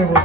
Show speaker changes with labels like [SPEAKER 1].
[SPEAKER 1] আপনাদেরকে বারবার পায়া দেব